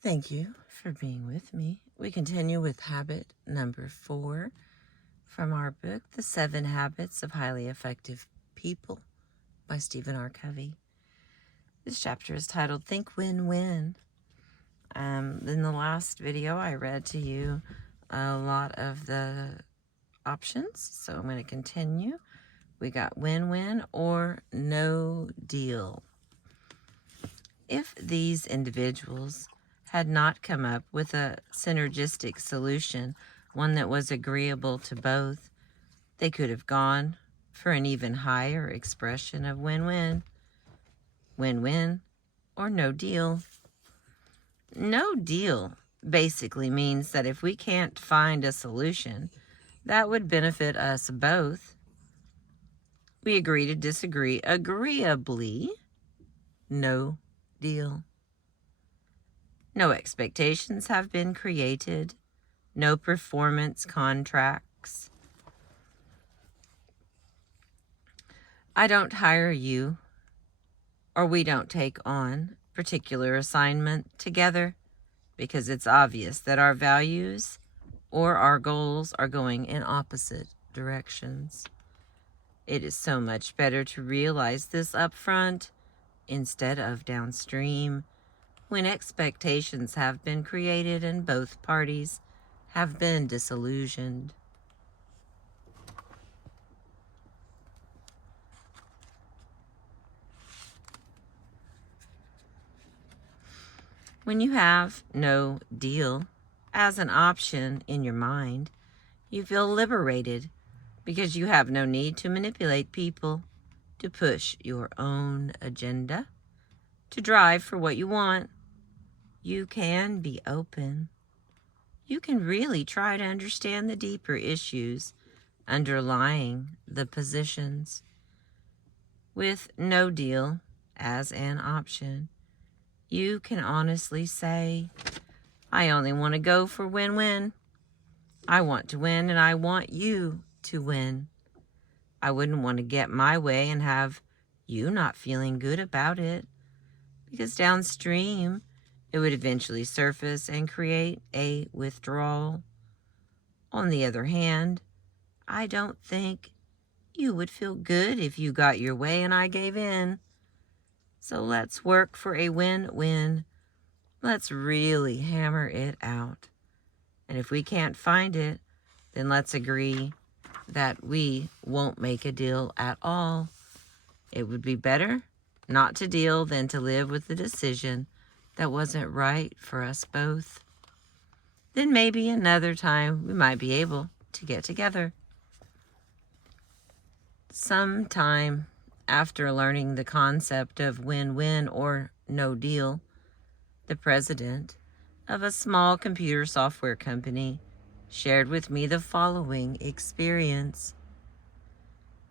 Thank you for being with me. We continue with habit number 4 from our book, The 7 Habits of Highly Effective People by Stephen R. Covey. This chapter is titled Think Win-Win. In the last video, I read to you a lot of the options, so I'm going to continue. We got win-win or no deal. If these individuals had not come up with a synergistic solution, one that was agreeable to both, they could have gone for an even higher expression of win-win. Win-win or no deal. No deal basically means that if we can't find a solution that would benefit us both, we agree to disagree agreeably. No deal. No expectations have been created. No performance contracts. I don't hire you, or we don't take on particular assignment together because it's obvious that our values or our goals are going in opposite directions. It is so much better to realize this up front instead of downstream, when expectations have been created and both parties have been disillusioned. When you have no deal as an option in your mind, you feel liberated because you have no need to manipulate people, to push your own agenda, to drive for what you want. You can be open. You can really try to understand the deeper issues underlying the positions. With no deal as an option, you can honestly say, I only want to go for win-win. I want to win and I want you to win. I wouldn't want to get my way and have you not feeling good about it, because downstream it would eventually surface and create a withdrawal. On the other hand, I don't think you would feel good if you got your way and I gave in. So let's work for a win-win. Let's really hammer it out. And if we can't find it, then let's agree that we won't make a deal at all. It would be better not to deal than to live with the decision that wasn't right for us both. Then maybe another time we might be able to get together. Sometime after learning the concept of win-win or no deal, the president of a small computer software company shared with me the following experience.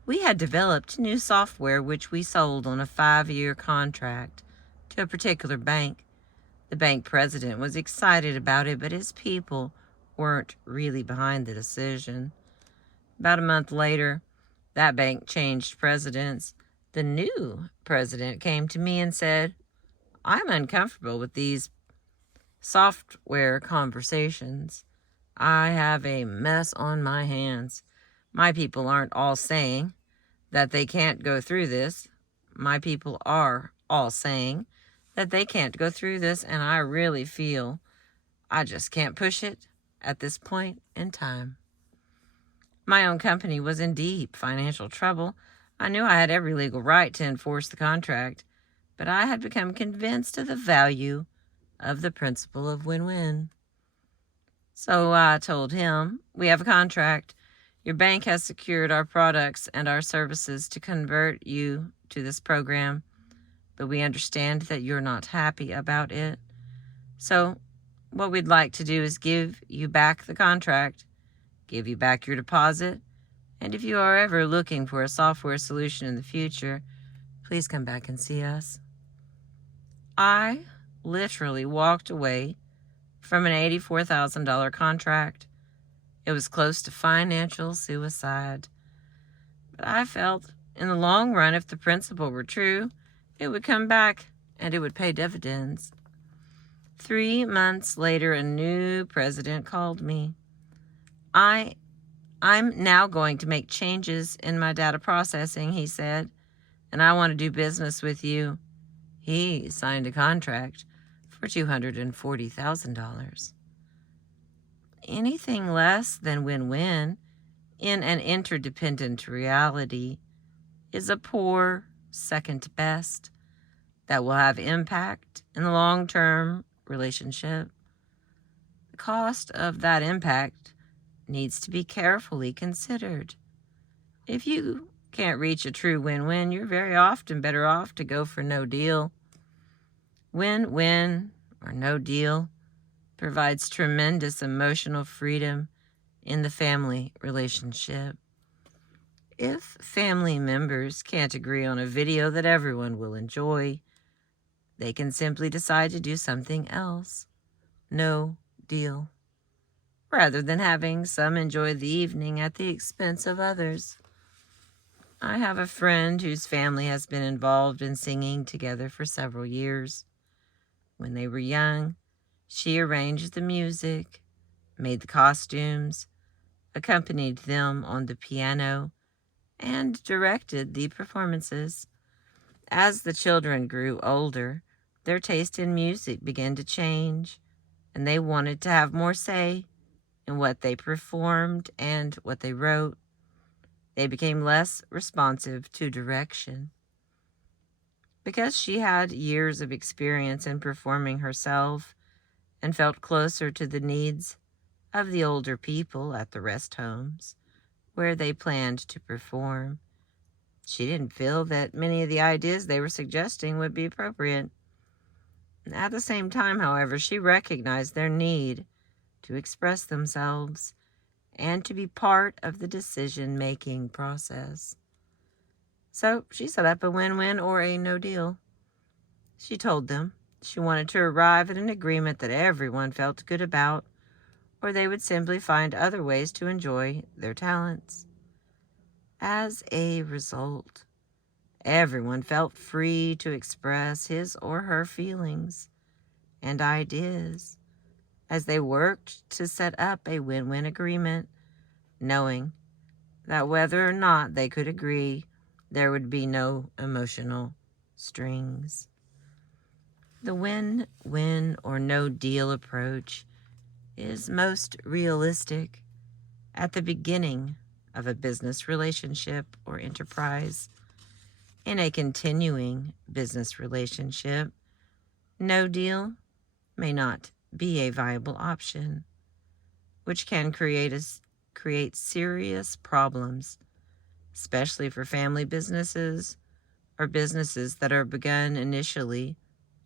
We had developed new software which we sold on a 5-year contract to a particular bank. The bank president was excited about it, but his people weren't really behind the decision. About a month later, that bank changed presidents. The new president came to me and said, I'm uncomfortable with these software conversations. I have a mess on my hands. My people aren't all saying that they can't go through this. My people are all saying that they can't go through this, and I really feel I just can't push it at this point in time. My own company was in deep financial trouble. I knew I had every legal right to enforce the contract, but I had become convinced of the value of the principle of win-win. So I told him, we have a contract. Your bank has secured our products and our services to convert you to this program, but we understand that you're not happy about it. So what we'd like to do is give you back the contract, give you back your deposit, and if you are ever looking for a software solution in the future, please come back and see us. I literally walked away from an $84,000 contract. It was close to financial suicide. But I felt in the long run, if the principle were true, it would come back and it would pay dividends. 3 months later, a new president called me. I'm now going to make changes in my data processing, he said, and I want to do business with you. He signed a contract for $240,000. Anything less than win-win in an interdependent reality is a poor second best that will have impact in the long-term relationship. The cost of that impact needs to be carefully considered. If you can't reach a true win-win, you're very often better off to go for no deal. Win-win or no deal provides tremendous emotional freedom in the family relationship. If family members can't agree on a video that everyone will enjoy, they can simply decide to do something else. No deal. Rather than having some enjoy the evening at the expense of others. I have a friend whose family has been involved in singing together for several years. When they were young, she arranged the music, made the costumes, accompanied them on the piano, and directed the performances. As the children grew older, their taste in music began to change, and they wanted to have more say in what they performed and what they wrote. They became less responsive to direction. Because she had years of experience in performing herself and felt closer to the needs of the older people at the rest homes where they planned to perform, she didn't feel that many of the ideas they were suggesting would be appropriate. At the same time, however, she recognized their need to express themselves and to be part of the decision-making process. So she set up a win-win or a no deal. She told them she wanted to arrive at an agreement that everyone felt good about, or they would simply find other ways to enjoy their talents. As a result, everyone felt free to express his or her feelings and ideas as they worked to set up a win-win agreement, knowing that whether or not they could agree, there would be no emotional strings. The win-win or no deal approach is most realistic at the beginning of a business relationship or enterprise. In a continuing business relationship, no deal may not be a viable option, which can create serious problems, especially for family businesses or businesses that are begun initially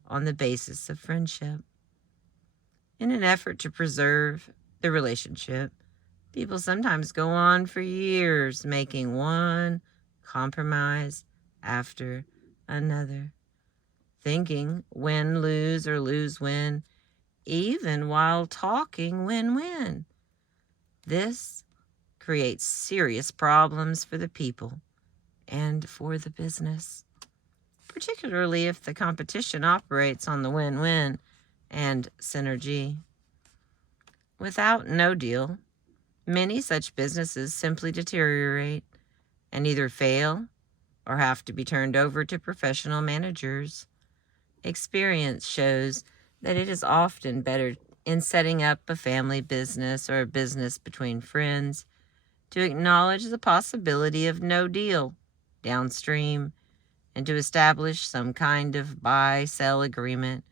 on the basis of friendship. In an effort to preserve the relationship, people sometimes go on for years making one compromise after another, thinking win-lose or lose-win, even while talking win-win. This creates serious problems for the people and for the business, particularly if the competition operates on the win-win and synergy. Without no deal, many such businesses simply deteriorate and either fail or have to be turned over to professional managers. Experience shows that it is often better in setting up a family business or a business between friends to acknowledge the possibility of no deal downstream and to establish some kind of buy-sell agreement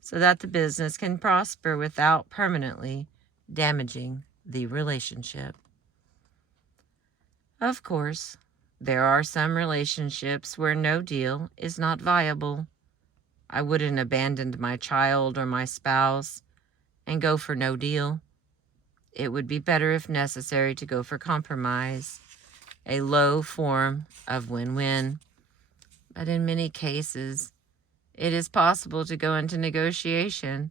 so that the business can prosper without permanently damaging the relationship. Of course, there are some relationships where no deal is not viable. I wouldn't abandon my child or my spouse and go for no deal. It would be better, if necessary, to go for compromise, a low form of win-win. But in many cases, it is possible to go into negotiation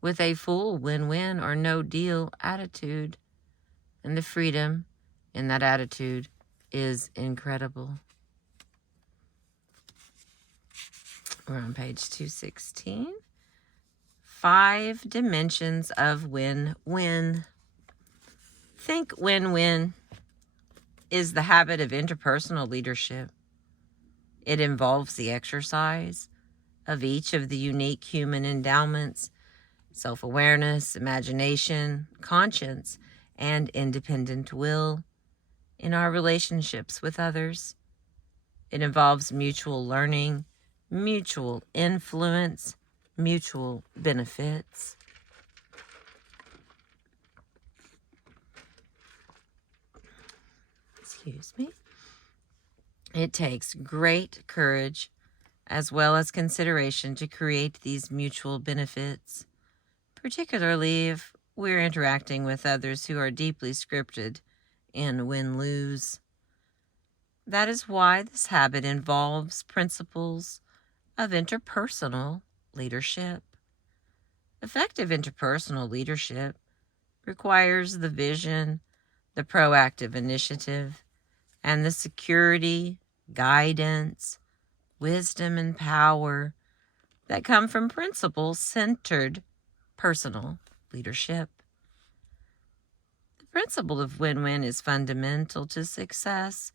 with a full win-win or no deal attitude, and the freedom in that attitude is incredible. We're on page 216. 5 dimensions of win-win. Think win-win is the habit of interpersonal leadership. It involves the exercise of each of the unique human endowments: self-awareness, imagination, conscience, and independent will in our relationships with others. It involves mutual learning, mutual influence, mutual benefits. Excuse me. It takes great courage as well as consideration to create these mutual benefits, particularly if we're interacting with others who are deeply scripted in win-lose. That is why this habit involves principles of interpersonal leadership. Effective interpersonal leadership requires the vision, the proactive initiative, and the security, guidance, wisdom, and power that come from principle-centered personal leadership. The principle of win-win is fundamental to success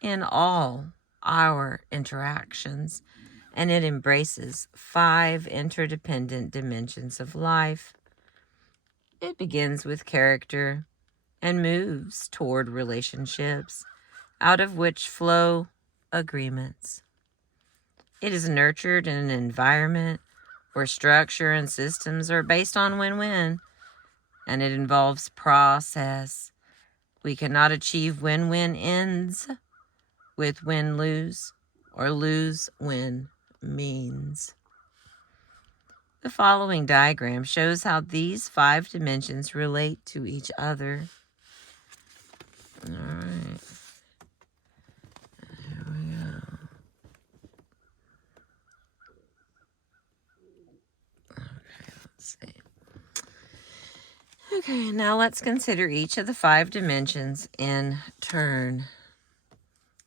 in all our interactions, and it embraces 5 interdependent dimensions of life. It begins with character and moves toward relationships, out of which flow agreements. It is nurtured in an environment where structure and systems are based on win-win, and it involves process. We cannot achieve win-win ends with win-lose or lose-win means. The following diagram shows how these 5 dimensions relate to each other. All right. Here we go. Okay, let's see. Okay, now let's consider each of the 5 dimensions in turn.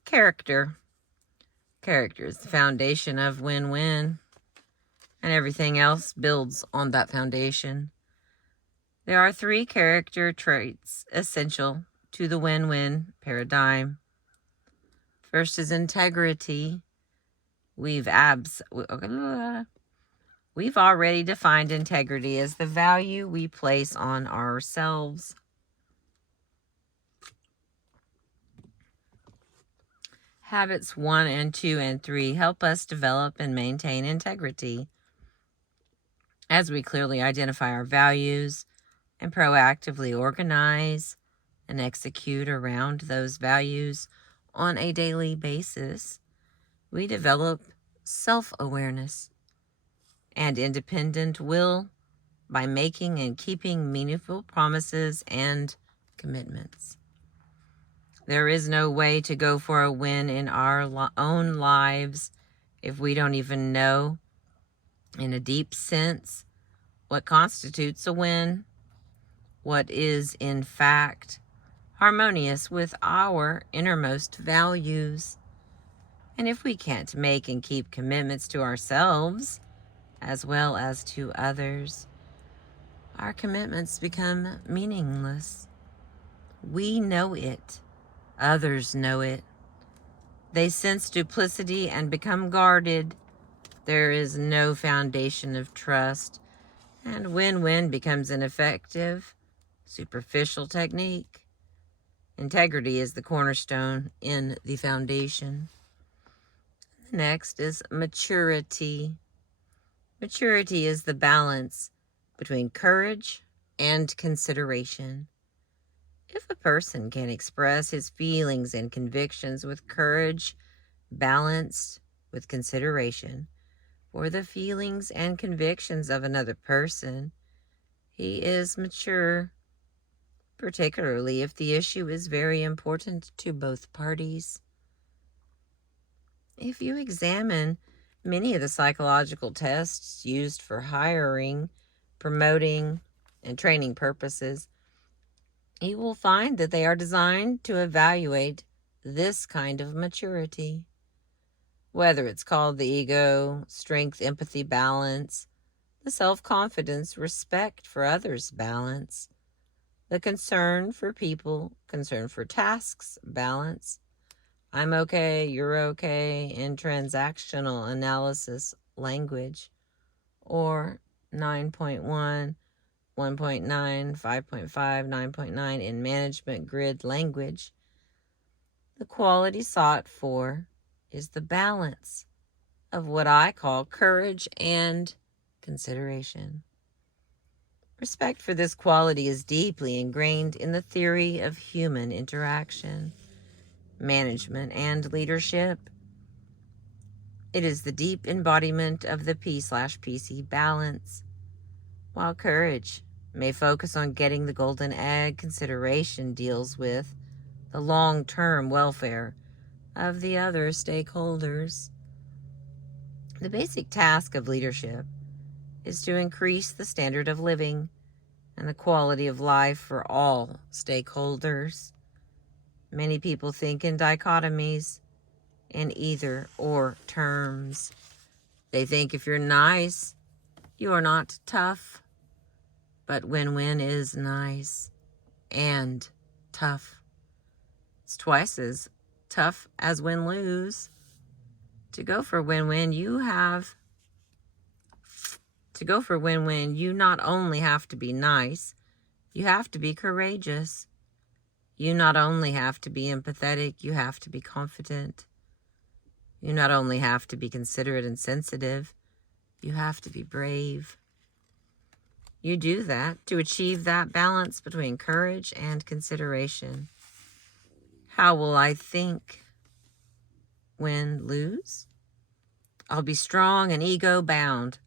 Character. Character is the foundation of win-win, and everything else builds on that foundation. There are 3 character traits essential to the win-win paradigm. First is integrity. We've already defined integrity as the value we place on ourselves. Habits 1 and 2 and 3 help us develop and maintain integrity as we clearly identify our values and proactively organize and execute around those values on a daily basis. We develop self-awareness and independent will by making and keeping meaningful promises and commitments. There is no way to go for a win in our own lives if we don't even know, in a deep sense, what constitutes a win, what is, in fact, harmonious with our innermost values. And if we can't make and keep commitments to ourselves, as well as to others, our commitments become meaningless. We know it. Others know it. They sense duplicity and become guarded. There is no foundation of trust, and win-win becomes an effective, superficial technique. Integrity is the cornerstone in the foundation. The next is maturity. Maturity is the balance between courage and consideration. If a person can express his feelings and convictions with courage, balanced with consideration for the feelings and convictions of another person, he is mature, particularly if the issue is very important to both parties. If you examine many of the psychological tests used for hiring, promoting, and training purposes, you will find that they are designed to evaluate this kind of maturity. Whether it's called the ego, strength, empathy, balance, the self-confidence, respect for others, balance, the concern for people, concern for tasks, balance, I'm okay, you're okay, in transactional analysis language, or 9.1, 1.9, 5.5, 9.9 in management grid language. The quality sought for is the balance of what I call courage and consideration. Respect for this quality is deeply ingrained in the theory of human interaction, management, and leadership. It is the deep embodiment of the P/PC balance. While courage may focus on getting the golden egg, consideration deals with the long-term welfare of the other stakeholders. The basic task of leadership is to increase the standard of living and the quality of life for all stakeholders. Many people think in dichotomies, in either or terms. They think if you're nice, you are not tough. But win-win is nice and tough. It's twice as tough as win-lose. To go for win-win, you not only have to be nice, you have to be courageous. You not only have to be empathetic, you have to be confident. You not only have to be considerate and sensitive, you have to be brave. You do that to achieve that balance between courage and consideration. How will I think? Win, lose? I'll be strong and ego-bound.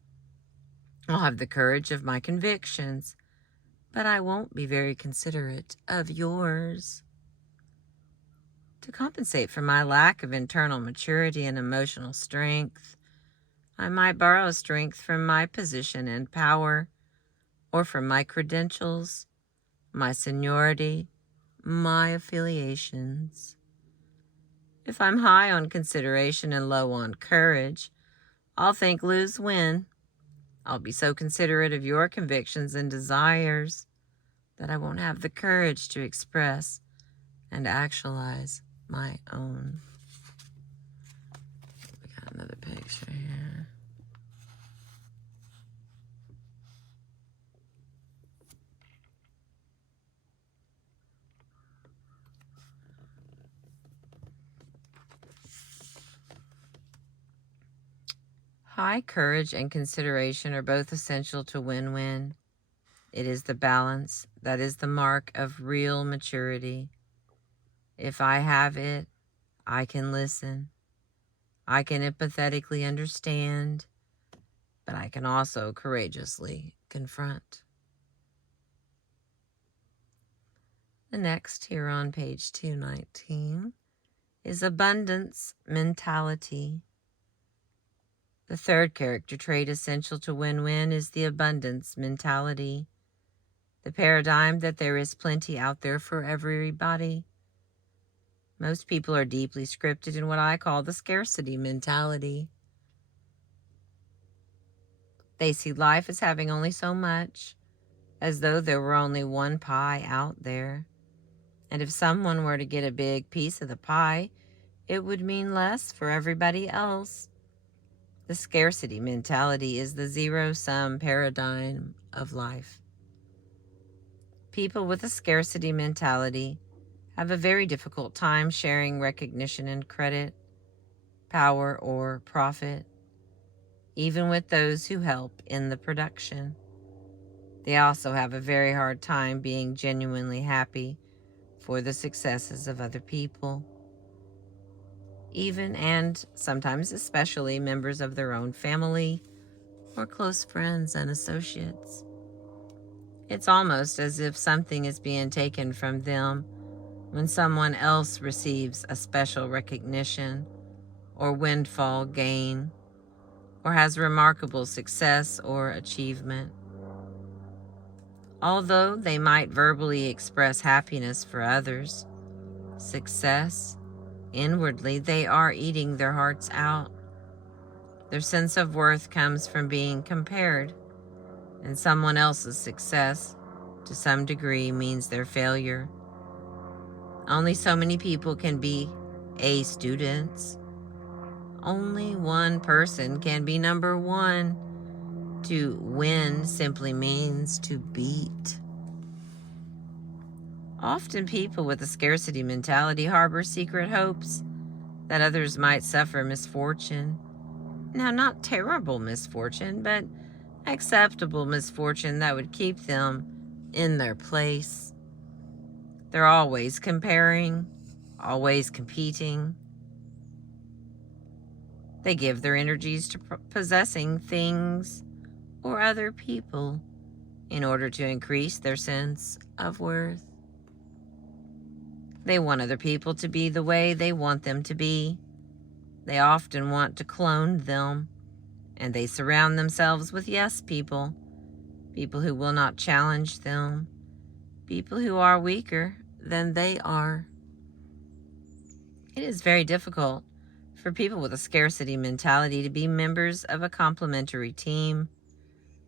I'll have the courage of my convictions, but I won't be very considerate of yours. To compensate for my lack of internal maturity and emotional strength, I might borrow strength from my position and power, or from my credentials, my seniority, my affiliations. If I'm high on consideration and low on courage, I'll think lose-win. I'll be so considerate of your convictions and desires that I won't have the courage to express and actualize my own. We got another picture here. High courage and consideration are both essential to win-win. It is the balance that is the mark of real maturity. If I have it, I can listen. I can empathetically understand, but I can also courageously confront. The next here on page 219 is abundance mentality. The third character trait essential to win-win is the abundance mentality, the paradigm that there is plenty out there for everybody. Most people are deeply scripted in what I call the scarcity mentality. They see life as having only so much, as though there were only one pie out there. And if someone were to get a big piece of the pie, it would mean less for everybody else. The scarcity mentality is the zero-sum paradigm of life. People with a scarcity mentality have a very difficult time sharing recognition and credit, power, or profit, even with those who help in the production. They also have a very hard time being genuinely happy for the successes of other people, even and sometimes especially members of their own family or close friends and associates. It's almost as if something is being taken from them when someone else receives a special recognition or windfall gain or has remarkable success or achievement. Although they might verbally express happiness for others' success, inwardly, they are eating their hearts out. Their sense of worth comes from being compared and someone else's success, to some degree, means their failure. Only so many people can be A students. Only one person can be number one. To win simply means to beat. Often people with a scarcity mentality harbor secret hopes that others might suffer misfortune. Now, not terrible misfortune, but acceptable misfortune that would keep them in their place. They're always comparing, always competing. They give their energies to possessing things or other people in order to increase their sense of worth. They want other people to be the way they want them to be. They often want to clone them, and they surround themselves with yes people, people who will not challenge them, people who are weaker than they are. It is very difficult for people with a scarcity mentality to be members of a complementary team.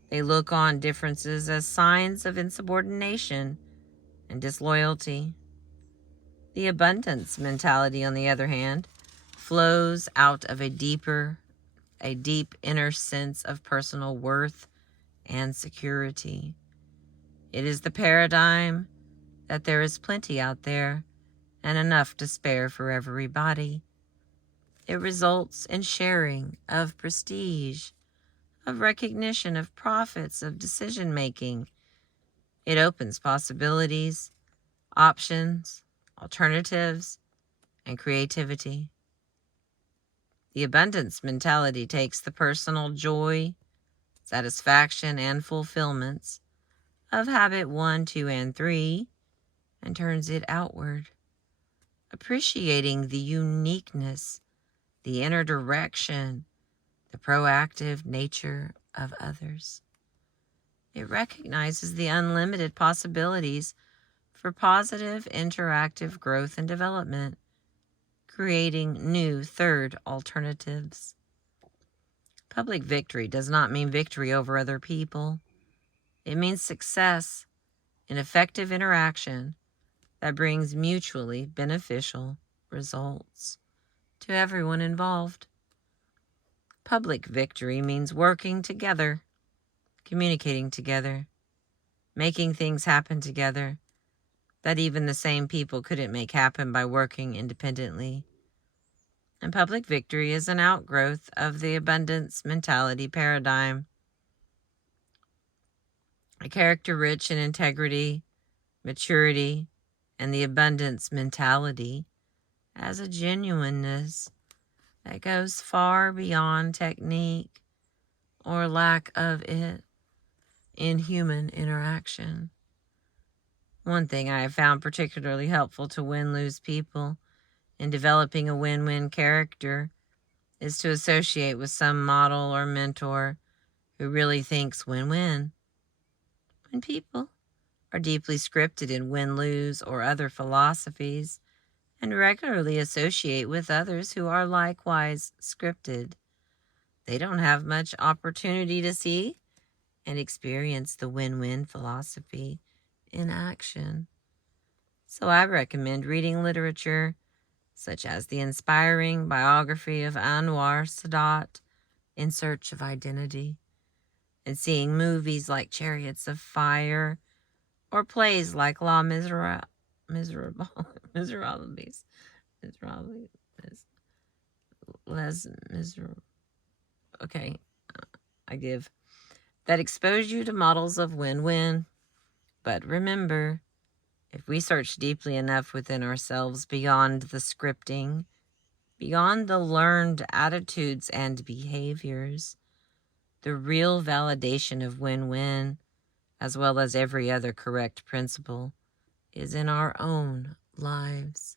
They look on differences as signs of insubordination and disloyalty. The abundance mentality, on the other hand, flows out of a deep inner sense of personal worth and security. It is the paradigm that there is plenty out there and enough to spare for everybody. It results in sharing of prestige, of recognition, of profits, of decision making. It opens possibilities, options, alternatives, and creativity. The abundance mentality takes the personal joy, satisfaction, and fulfillments of habit 1, 2, and 3 and turns it outward, appreciating the uniqueness, the inner direction, the proactive nature of others. It recognizes the unlimited possibilities for positive interactive growth and development, creating new third alternatives. Public victory does not mean victory over other people. It means success in effective interaction that brings mutually beneficial results to everyone involved. Public victory means working together, communicating together, making things happen together that even the same people couldn't make happen by working independently. And public victory is an outgrowth of the abundance mentality paradigm. A character rich in integrity, maturity, and the abundance mentality as a genuineness that goes far beyond technique or lack of it in human interaction. One thing I have found particularly helpful to win-lose people in developing a win-win character is to associate with some model or mentor who really thinks win-win. When people are deeply scripted in win-lose or other philosophies and regularly associate with others who are likewise scripted, they don't have much opportunity to see and experience the win-win philosophy in action. So I recommend reading literature such as the inspiring biography of Anwar Sadat, In Search of Identity, and seeing movies like Chariots of Fire or plays like Les Miserables. Okay, I give. That expose you to models of win-win. But remember, if we search deeply enough within ourselves beyond the scripting, beyond the learned attitudes and behaviors, the real validation of win-win, as well as every other correct principle, is in our own lives.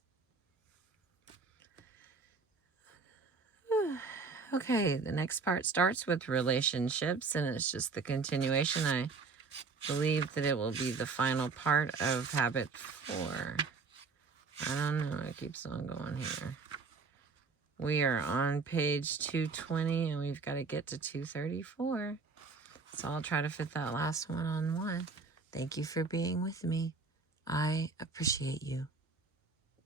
Okay, the next part starts with relationships, and it's just the continuation. I believe that it will be the final part of habit 4. I don't know, it keeps on going here. We are on page 220 and we've got to get to 234. So I'll try to fit that last one on one. Thank you for being with me. I appreciate you.